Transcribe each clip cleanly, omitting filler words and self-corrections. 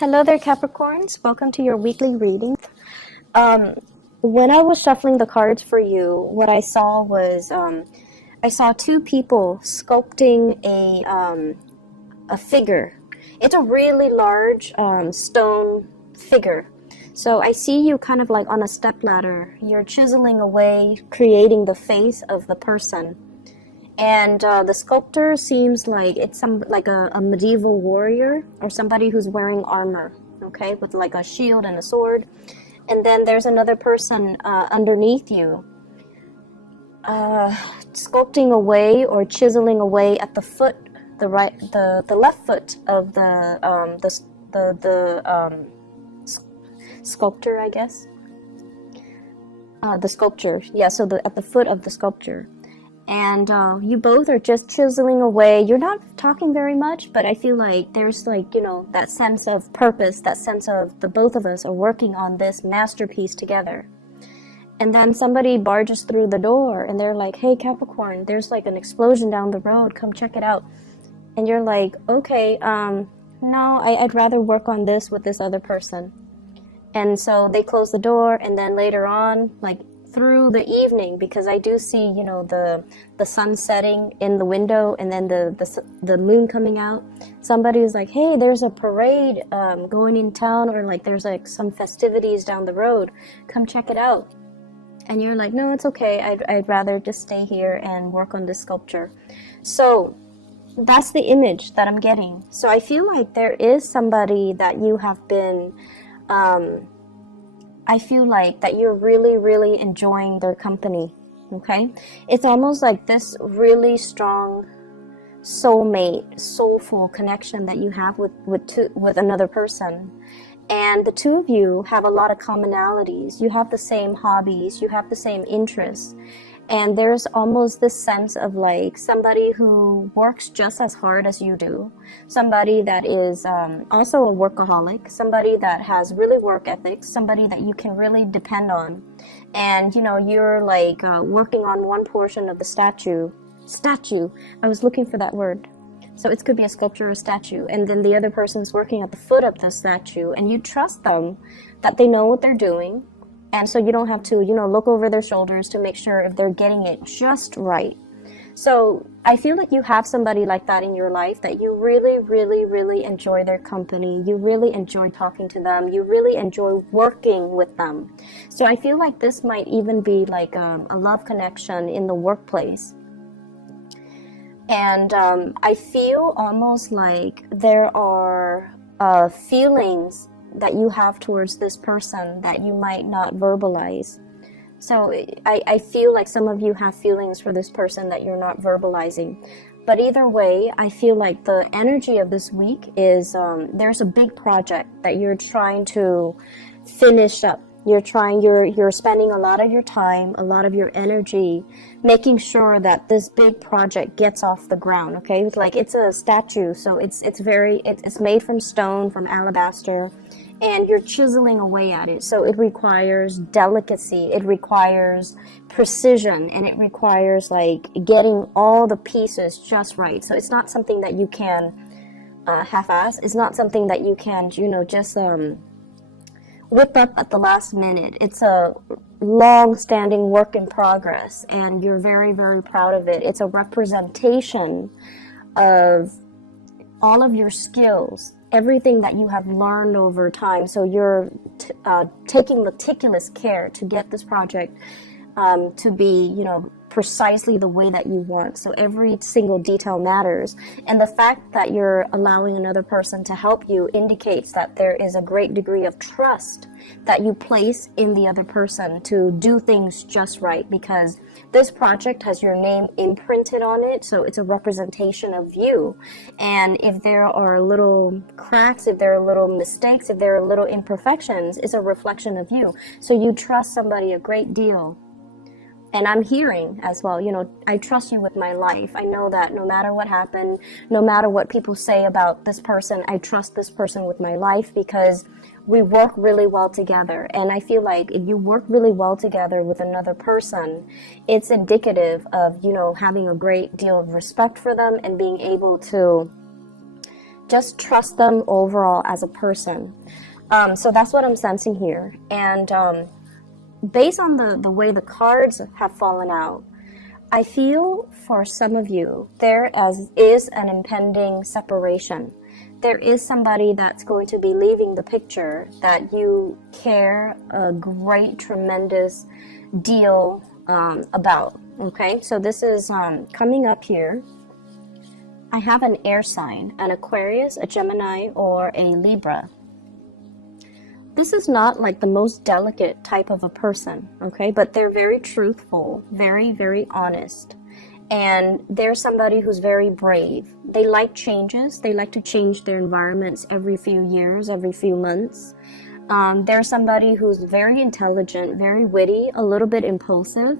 Hello there, Capricorns. Welcome to your weekly reading. When I was shuffling the cards for you, what I saw was I saw two people sculpting a figure. It's a really large stone figure. So I see you kind of like on a stepladder. You're chiseling away, creating the face of the person. And the sculptor seems like it's a medieval warrior or somebody who's wearing armor, okay, with like a shield and a sword. And then there's another person underneath you, sculpting away or chiseling away at the foot, the left foot of the sculptor, I guess. The sculpture, yeah. So at the foot of the sculpture. And you both are just chiseling away. You're not talking very much, but I feel like there's like, that sense of purpose, that sense of the both of us are working on this masterpiece together. And then somebody barges through the door and they're like, hey, Capricorn, there's like an explosion down the road. Come check it out. And you're like, okay, no, I'd rather work on this with this other person. And so they close the door, and then later on, like, through the evening, because I do see, the sun setting in the window and then the moon coming out. Somebody's like, hey, there's a parade going in town, or like there's like some festivities down the road. Come check it out. And you're like, no, it's okay. I'd rather just stay here and work on this sculpture. So that's the image that I'm getting. So I feel like there is somebody that you have been I feel like that you're really, really enjoying their company, okay? It's almost like this really strong soulmate, soulful connection that you have with another person. And the two of you have a lot of commonalities. You have the same hobbies, you have the same interests. And there's almost this sense of like somebody who works just as hard as you do, somebody that is also a workaholic, somebody that has really work ethics, somebody that you can really depend on. And, you're like working on one portion of the statue. I was looking for that word. So it could be a sculpture or a statue. And then the other person's working at the foot of the statue. And you trust them that they know what they're doing. And so you don't have to, look over their shoulders to make sure if they're getting it just right. So I feel like you have somebody like that in your life, that you really, really, really enjoy their company. You really enjoy talking to them. You really enjoy working with them. So I feel like this might even be like a love connection in the workplace. And I feel almost like there are feelings that you have towards this person that you might not verbalize. So I feel like some of you have feelings for this person that you're not verbalizing. But either way, I feel like the energy of this week is there's a big project that you're trying to finish up. You're spending a lot of your time, a lot of your energy, making sure that this big project gets off the ground, okay? Like it's a statue, so it's made from stone, from alabaster, and you're chiseling away at it. So it requires delicacy, it requires precision, and it requires like getting all the pieces just right. So it's not something that you can half-ass. It's not something that you can, just whip up at the last minute. It's a long-standing work in progress, and you're very, very proud of it. It's a representation of all of your skills, everything that you have learned over time. So you're taking meticulous care to get this project to be, precisely the way that you want. So every single detail matters. And the fact that you're allowing another person to help you indicates that there is a great degree of trust that you place in the other person to do things just right, because this project has your name imprinted on it. So it's a representation of you. And if there are little cracks, if there are little mistakes, if there are little imperfections, it's a reflection of you. So you trust somebody a great deal. And I'm hearing as well, I trust you with my life. I know that no matter what happened, no matter what people say about this person, I trust this person with my life because we work really well together. And I feel like if you work really well together with another person, it's indicative of, having a great deal of respect for them and being able to just trust them overall as a person. So that's what I'm sensing here. And based on the way the cards have fallen out, I feel for some of you, there is an impending separation. There is somebody that's going to be leaving the picture that you care a great, tremendous deal about. Okay, so this is coming up here. I have an air sign, an Aquarius, a Gemini, or a Libra. This is not like the most delicate type of a person, okay? But they're very truthful, very, very honest. And they're somebody who's very brave. They like changes. They like to change their environments every few years, every few months. They're somebody who's very intelligent, very witty, a little bit impulsive,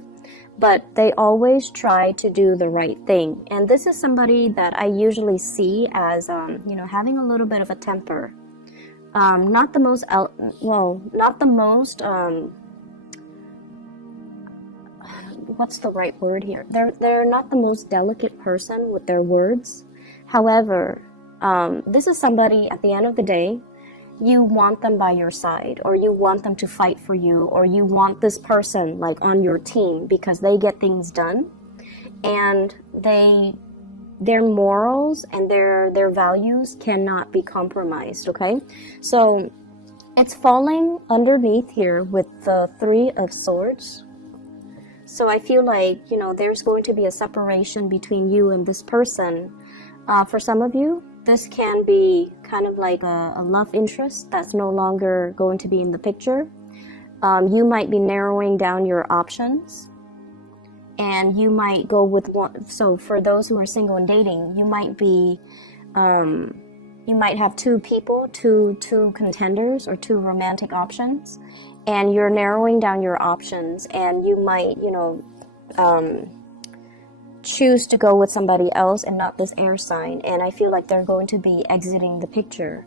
but they always try to do the right thing. And this is somebody that I usually see as, having a little bit of a temper. Not the most, what's the right word here? They're not the most delicate person with their words. However, this is somebody at the end of the day, you want them by your side, or you want them to fight for you, or you want this person like on your team because they get things done, and their morals and their values cannot be compromised, okay? So it's falling underneath here with the Three of Swords. So I feel like, there's going to be a separation between you and this person. For some of you, this can be kind of like a love interest that's no longer going to be in the picture. You might be narrowing down your options, and you might go with one. So for those who are single and dating, you might be, you might have two people, two contenders, or two romantic options, and you're narrowing down your options, and you might, choose to go with somebody else and not this air sign. And I feel like they're going to be exiting the picture.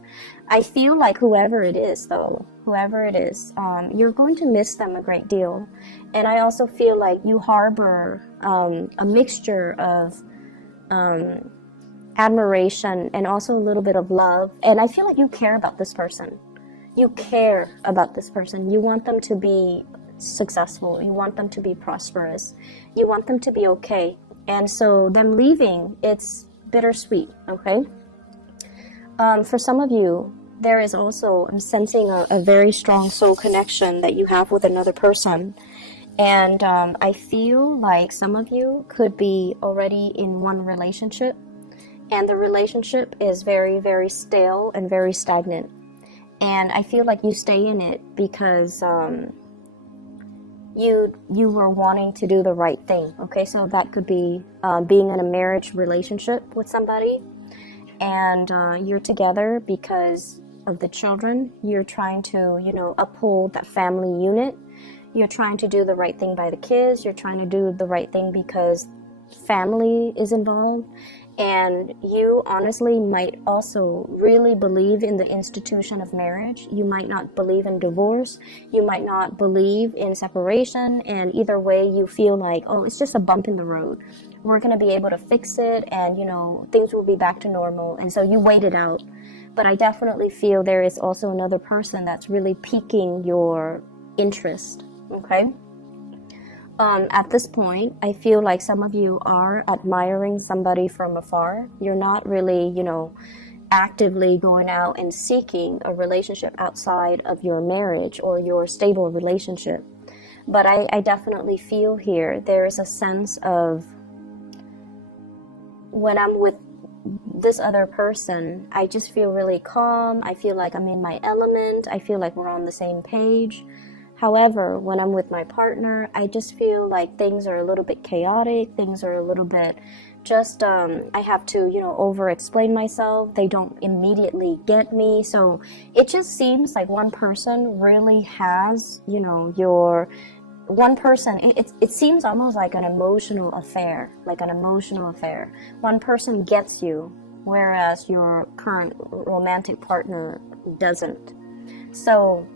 I feel like whoever it is, you're going to miss them a great deal. And I also feel like you harbor a mixture of admiration and also a little bit of love. And I feel like you care about this person. You care about this person. You want them to be successful. You want them to be prosperous. You want them to be okay. And so them leaving, it's bittersweet, okay? For some of you, there is also, I'm sensing a very strong soul connection that you have with another person. And I feel like some of you could be already in one relationship, and the relationship is very, very stale and very stagnant. And I feel like you stay in it because you were wanting to do the right thing, okay? So that could be being in a marriage relationship with somebody, and you're together because of the children. You're trying to, uphold that family unit. You're trying to do the right thing by the kids. You're trying to do the right thing because family is involved. And you honestly might also really believe in the institution of marriage. You might not believe in divorce. You might not believe in separation. And either way, you feel like, oh, it's just a bump in the road. We're going to be able to fix it, and, things will be back to normal. And so you wait it out. But I definitely feel there is also another person that's really piquing your interest, okay? At this point, I feel like some of you are admiring somebody from afar. You're not really, actively going out and seeking a relationship outside of your marriage or your stable relationship. But I definitely feel here there is a sense of, when I'm with this other person, I just feel really calm. I feel like I'm in my element. I feel like we're on the same page. However, when I'm with my partner, I just feel like things are a little bit chaotic. Things are a little bit just, I have to, over-explain myself. They don't immediately get me. So it just seems like one person really has, one person, it seems almost like an emotional affair, One person gets you, whereas your current romantic partner doesn't. So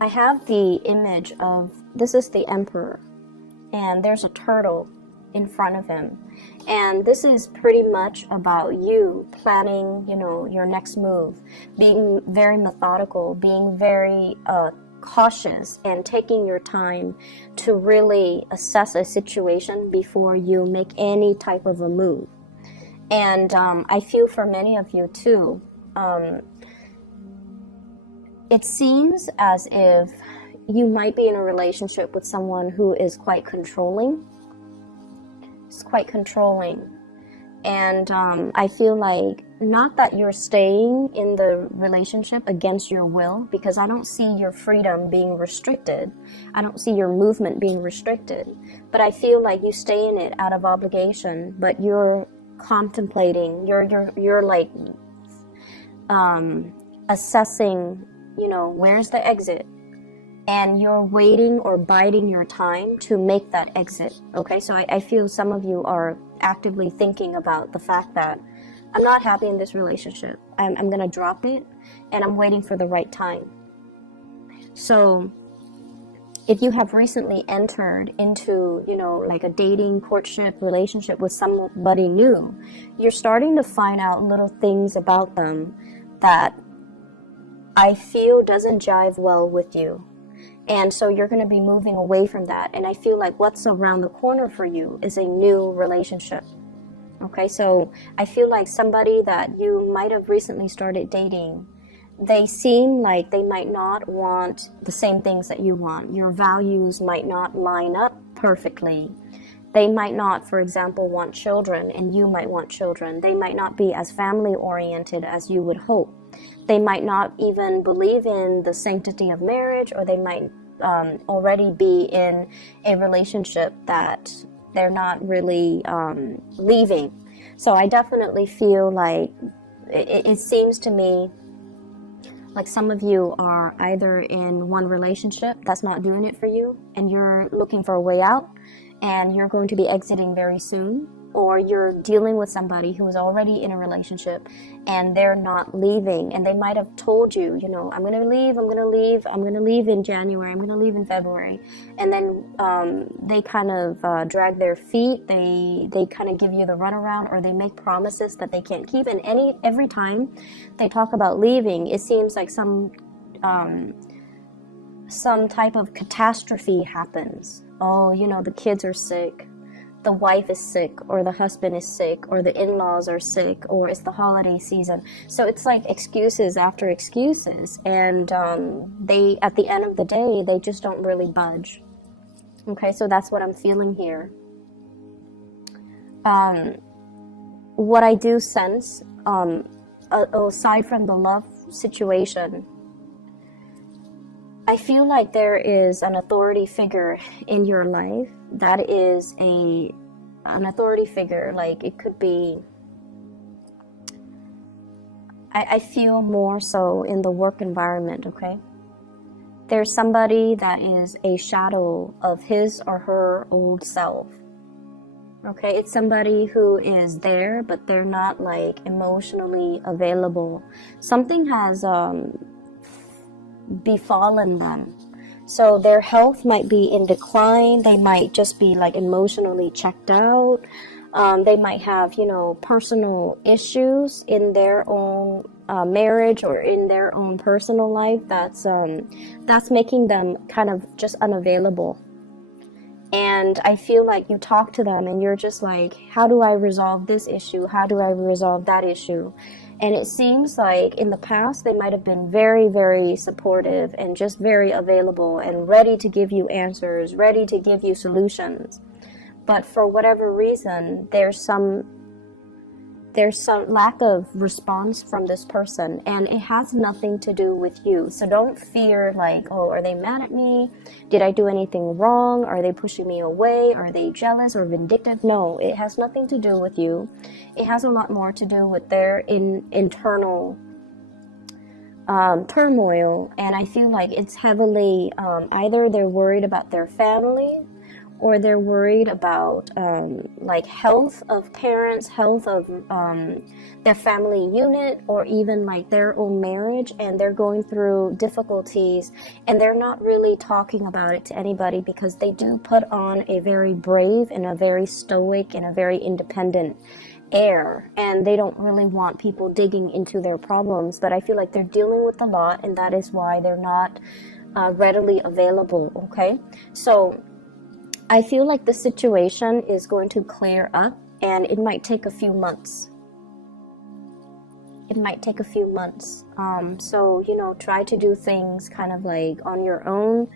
I have the image of, this is the Emperor, and there's a turtle, in front of him. And this is pretty much about you planning, you know, your next move, being very methodical, being very cautious, and taking your time to really assess a situation before you make any type of a move. And I feel for many of you too, it seems as if you might be in a relationship with someone who is quite controlling. It's quite controlling. And I feel like, not that you're staying in the relationship against your will, because I don't see your freedom being restricted. I don't see your movement being restricted. But I feel like you stay in it out of obligation, but you're contemplating, you're like assessing, you know, where's the exit? And you're waiting or biding your time to make that exit. Okay, so I feel some of you are actively thinking about the fact that I'm not happy in this relationship. I'm gonna drop it, and I'm waiting for the right time. So if you have recently entered into, you know, like a dating, courtship, relationship with somebody new, you're starting to find out little things about them that I feel doesn't jive well with you. And so you're going to be moving away from that. And I feel like what's around the corner for you is a new relationship. Okay, so I feel like somebody that you might have recently started dating, they seem like they might not want the same things that you want. Your values might not line up perfectly. They might not, for example, want children, and you might want children. They might not be as family oriented as you would hope. They might not even believe in the sanctity of marriage, or they might already be in a relationship that they're not really leaving. So I definitely feel like it seems to me like some of you are either in one relationship that's not doing it for you, and you're looking for a way out, and you're going to be exiting very soon, or you're dealing with somebody who is already in a relationship and they're not leaving, and they might have told you, you know, I'm going to leave in January, I'm going to leave in February, and then they kind of drag their feet, they kind of give you the runaround, or they make promises that they can't keep, and every time they talk about leaving, it seems like some type of catastrophe happens. Oh, you know, the kids are sick, the wife is sick, or the husband is sick, or the in-laws are sick, or it's the holiday season. So it's like excuses after excuses, and they, at the end of the day, they just don't really budge. Okay, so that's what I'm feeling here. What I do sense, aside from the love situation, I feel like there is an authority figure in your life that is an authority figure. Like, it could be, I feel more so in the work environment, okay? There's somebody that is a shadow of his or her old self. Okay, it's somebody who is there, but they're not like emotionally available. Something has befallen them. So their health might be in decline. They might just be like emotionally checked out. They might have, you know, personal issues in their own marriage or in their own personal life that's making them kind of just unavailable. And I feel like you talk to them and you're just like, how do I resolve this issue? How do I resolve that issue? And it seems like in the past, they might have been very, very supportive and just very available and ready to give you answers, ready to give you solutions. But for whatever reason, there's some lack of response from this person, and it has nothing to do with you. So don't fear like, oh, are they mad at me? Did I do anything wrong? Are they pushing me away? Are they jealous or vindictive? No, it has nothing to do with you. It has a lot more to do with their internal turmoil, and I feel like it's heavily either they're worried about their family, or they're worried about like health of parents, health of their family unit, or even like their own marriage, and they're going through difficulties and they're not really talking about it to anybody because they do put on a very brave and a very stoic and a very independent air, and they don't really want people digging into their problems. But I feel like they're dealing with a lot, and that is why they're not readily available. Okay, so I feel like the situation is going to clear up, and it might take a few months. It might take a few months. So, you know, try to do things kind of like on your own,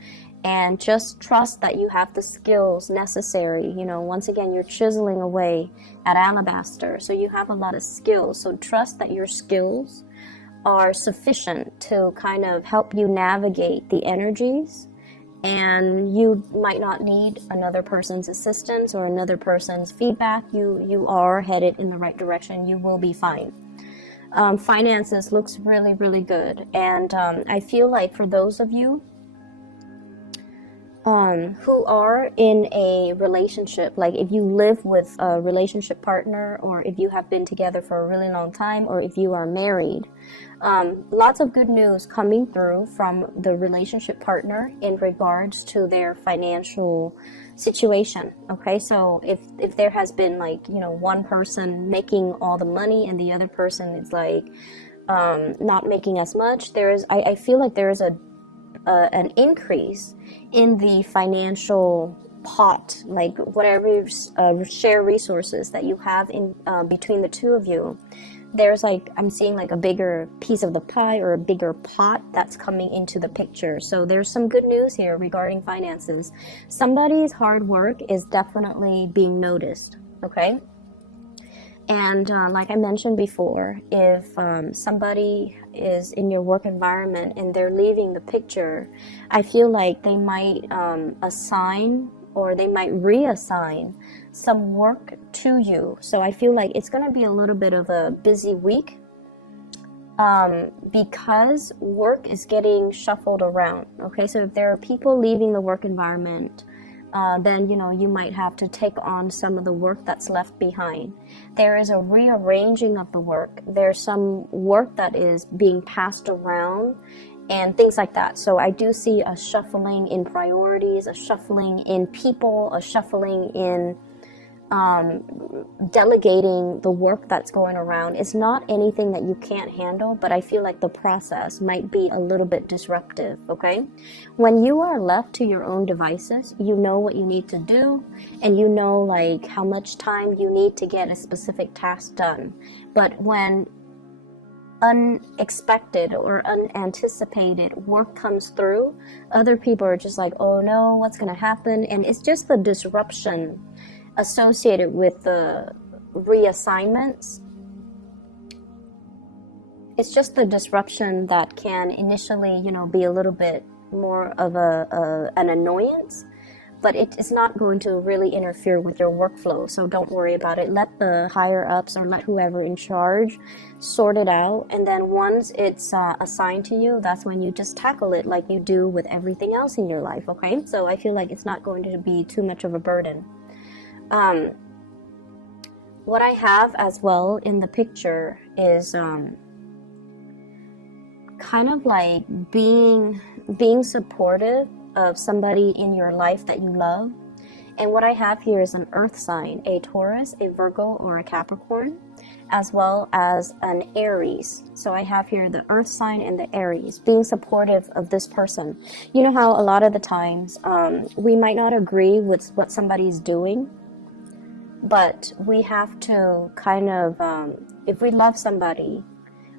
and just trust that you have the skills necessary. You know, once again, you're chiseling away at alabaster, so you have a lot of skills. So trust that your skills are sufficient to kind of help you navigate the energies, and you might not need another person's assistance or another person's feedback. You are headed in the right direction. You will be fine. Finances looks really, really good, and I feel like for those of you who are in a relationship, like if you live with a relationship partner, or if you have been together for a really long time, or if you are married, lots of good news coming through from the relationship partner in regards to their financial situation. Okay, so if there has been like, you know, one person making all the money and the other person is like not making as much, I feel like there is an increase in the financial pot, like whatever share resources that you have in between the two of you. There's like, I'm seeing like a bigger piece of the pie or a bigger pot that's coming into the picture. So there's some good news here regarding finances. Somebody's hard work is definitely being noticed. Okay. And like I mentioned before, if somebody is in your work environment and they're leaving the picture, I feel like they might assign, or they might reassign some work to you. So I feel like it's going to be a little bit of a busy week because work is getting shuffled around. Okay, so if there are people leaving the work environment, then, you know, you might have to take on some of the work that's left behind. There is a rearranging of the work. There's some work that is being passed around and things like that. So I do see a shuffling in priorities, a shuffling in people, a shuffling in delegating the work that's going around. It's not anything that you can't handle, but I feel like the process might be a little bit disruptive. Okay, when you are left to your own devices, you know what you need to do, and you know like how much time you need to get a specific task done. But when unexpected or unanticipated work comes through, other people are just like, oh no, what's gonna happen? And it's just the disruption associated with the reassignments. It's just the disruption that can initially, you know, be a little bit more of an annoyance, but it's not going to really interfere with your workflow. So don't worry about it. Let the higher ups or let whoever in charge sort it out. And then once it's assigned to you, that's when you just tackle it like you do with everything else in your life. Okay, so I feel like it's not going to be too much of a burden. What I have as well in the picture is kind of like being supportive of somebody in your life that you love. And what I have here is an earth sign, a Taurus, a Virgo, or a Capricorn, as well as an Aries. So I have here the earth sign and the Aries, being supportive of this person. You know how a lot of the times we might not agree with what somebody's doing, but we have to kind of, if we love somebody,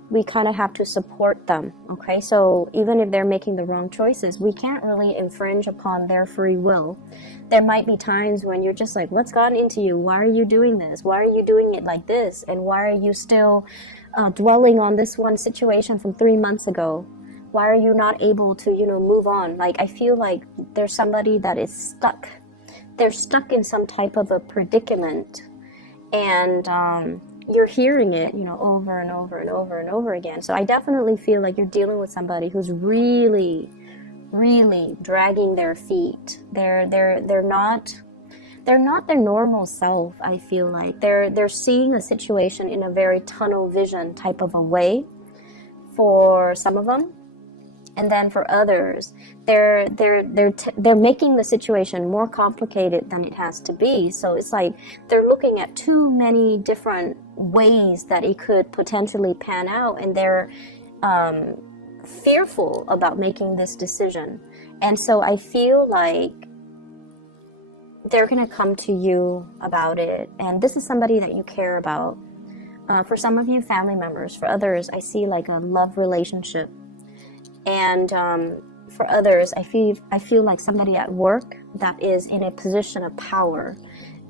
we kind of have to support them. Okay, so even if they're making the wrong choices, we can't really infringe upon their free will. There might be times when you're just like, what's gotten into you? Why are you doing this? Why are you doing it like this? And why are you still dwelling on this one situation from 3 months ago? Why are you not able to, you know, move on? Like, I feel like there's somebody that is stuck. They're stuck in some type of a predicament, and you're hearing it, you know, over and over and over and over again. So I definitely feel like you're dealing with somebody who's really, really dragging their feet. They're not they're not their normal self. I feel like they're seeing a situation in a very tunnel vision type of a way for some of them. And then for others, they're making the situation more complicated than it has to be. So it's like they're looking at too many different ways that it could potentially pan out, and they're fearful about making this decision. And so I feel like they're going to come to you about it. And this is somebody that you care about. For some of you, family members. For others, I see like a love relationship. And for others, I feel like somebody at work that is in a position of power,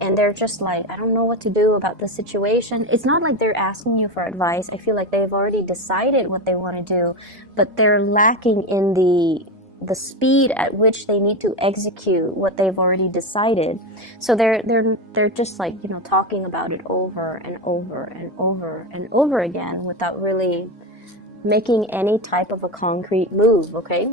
and they're just like, I don't know what to do about the situation. It's not like they're asking you for advice. I feel like they've already decided what they want to do, but they're lacking in the speed at which they need to execute what they've already decided. So they're just like, you know, talking about it over and over and over and over again without really making any type of a concrete move, okay?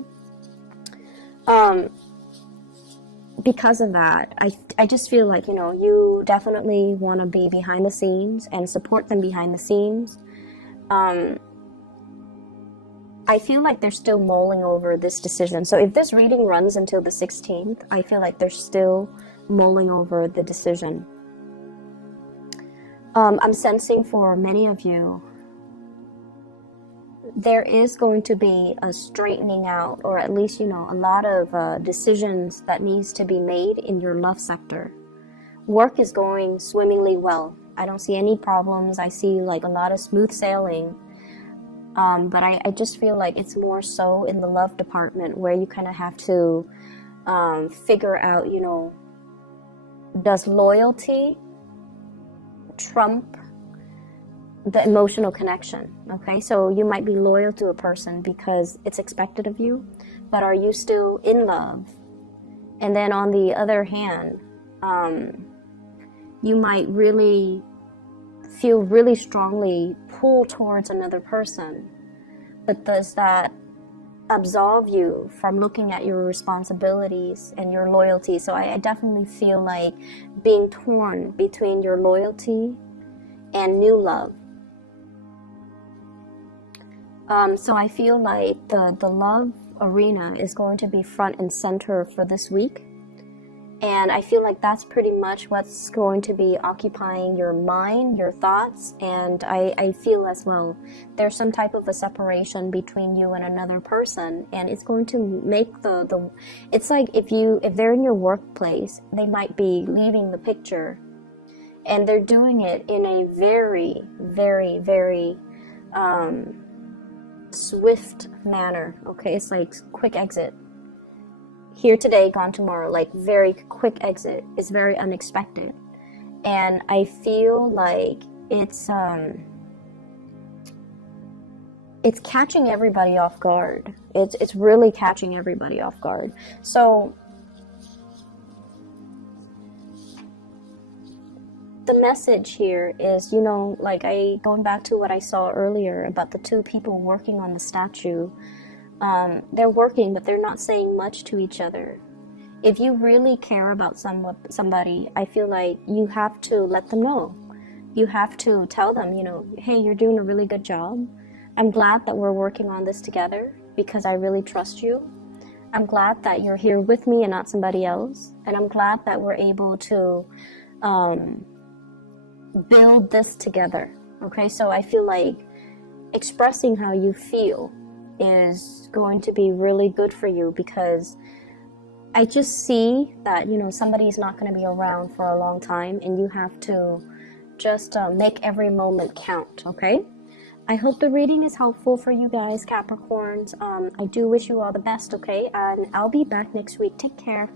Because of that, I just feel like, you know, you definitely want to be behind the scenes and support them behind the scenes. I feel like they're still mulling over this decision. So if this reading runs until the 16th, I feel like they're still mulling over the decision. I'm sensing for many of you, there is going to be a straightening out, or at least, you know, a lot of decisions that needs to be made in your love sector. Work is going swimmingly well. I don't see any problems. I see like a lot of smooth sailing. But I just feel like it's more so in the love department where you kind of have to figure out, you know, does loyalty trump the emotional connection? Okay, so you might be loyal to a person because it's expected of you, but are you still in love? And then on the other hand, you might really feel really strongly pulled towards another person, but does that absolve you from looking at your responsibilities and your loyalty? So I definitely feel like being torn between your loyalty and new love. So I feel like the love arena is going to be front and center for this week. And I feel like that's pretty much what's going to be occupying your mind, your thoughts. And I feel as well, there's some type of a separation between you and another person. And it's going to make it's like if they're in your workplace, they might be leaving the picture. And they're doing it in a very, very, very swift manner. Okay, it's like quick exit. Here today, gone tomorrow, like very quick exit. It's very unexpected. And I feel like it's catching everybody off guard. It's really catching everybody off guard. So the message here is, you know, like going back to what I saw earlier about the two people working on the statue. They're working, but they're not saying much to each other. If you really care about somebody, I feel like you have to let them know. You have to tell them, you know, hey, you're doing a really good job. I'm glad that we're working on this together because I really trust you. I'm glad that you're here with me and not somebody else. And I'm glad that we're able to build this together. Okay, so I feel like expressing how you feel is going to be really good for you, because I just see that, you know, somebody's not going to be around for a long time, and you have to just make every moment count. Okay, I hope the reading is helpful for you guys, Capricorns. I do wish you all the best. Okay, and I'll be back next week. Take care.